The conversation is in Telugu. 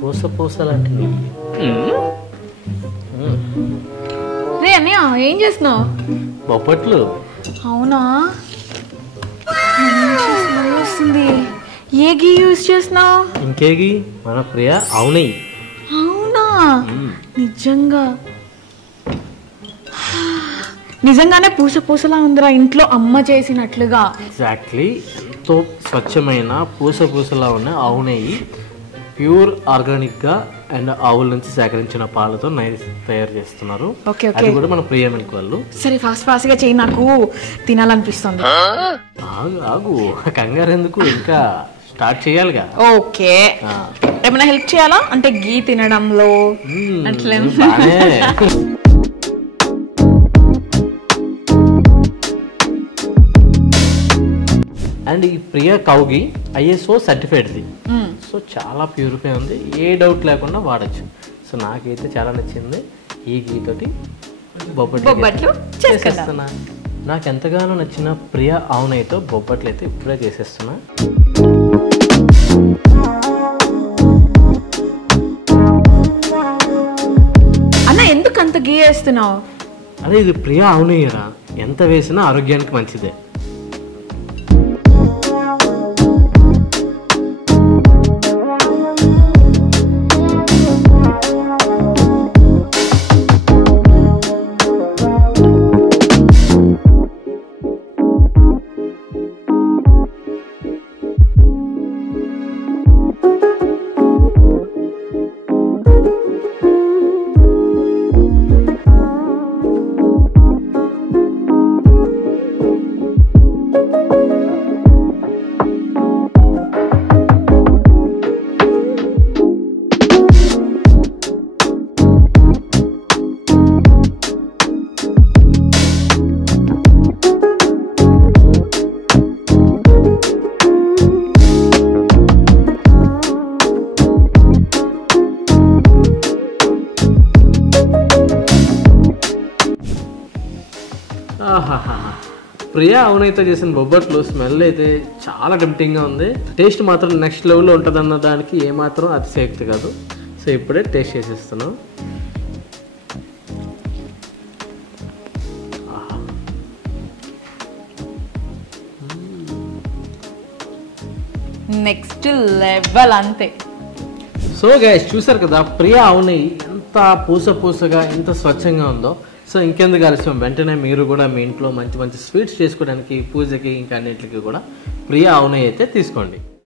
పూస పూసలాంటి నెయ్యి. రే అన్నయ్య ఏం చేస్తున్నావు? బొప్పట్లు. అవునా, స్మెల్ వస్తుంది. ఏ గీ యూజ్ చేస్తున్నావు? ఇంకే గీ? మన ప్రియ ఆవు నెయ్యి. అవునా, నిజంగానే పూస పూసలా ఉందిరా, ఇంట్లో అమ్మ చేసినట్లుగా. ఎగ్జాక్ట్లీ, ఎంతో స్వచ్ఛమైన పూస పూసలా ఉన్న ఆవు నెయ్యి, ప్యూర్ ఆర్గానిక్గా అండ్ ఆవుల నుంచి సేకరించిన పాలతో నెయ్యి తయారు చేస్తున్నారు. అది కూడా మన ప్రియ మిల్క్ వాళ్ళు. సరే ఫాస్ట్ గా చేయి, నాకు తినాలనిపిస్తుంది. ఆగు ఆగు, కంగారు ఎందుకు, ఇంకా స్టార్ట్ చేయాలిగా. ఓకే, ఏమైనా హెల్ప్ చేయాలా అంటే గీ తినడంలో అట్లా? అండ్ ఈ ప్రియ కౌగి ISO సర్టిఫైడ్ది. సో చాలా ప్యూరిఫై ఉంది, ఏ డౌట్ లేకుండా వాడచ్చు. సో నాకైతే చాలా నచ్చింది. ఈ గీ తోటి బొబ్బట్లు చేసేస్తున్నా. నాకు ఎంతగానో నచ్చిన ప్రియ ఆవు నెయ్యితో బొబ్బట్లు అయితే ఇప్పుడే చేసేస్తున్నా. అన్న ఎందుకు అంత గీ వేస్తున్నావు? అదే ఇది ప్రియ ఆవు నెయ్యరా, ఎంత వేసినా ఆరోగ్యానికి మంచిదే. ప్రియా అవునైతే చేసిన బొబ్బట్లు స్మెల్ అయితే చాలా టెంప్టింగ్గా ఉంది. టేస్ట్ మాత్రం నెక్స్ట్ లెవెల్లో ఉంటుందన్న దానికి ఏమాత్రం అతిశయోక్తి కాదు. సో ఇప్పుడే టేస్ట్ చేసేస్తున్నాం. నెక్స్ట్ లెవెల్ అంతే. సో గైస్ చూసారు కదా ప్రియా అవునై ఎంత పూసగా ఎంత స్వచ్ఛంగా ఉందో. సో ఇంకెందుకు ఆలస్యం, వెంటనే మీరు కూడా మీ ఇంట్లో మంచి మంచి స్వీట్స్ చేసుకోవడానికి, పూజకి ఇంకా అన్నింటికి కూడా ప్రియా అవునై అయితే తీసుకోండి.